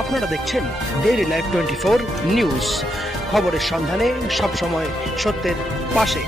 আপনারা দেখছেন daily life twenty four news খবরের সন্ধানে সবসময় সত্যের পাশে।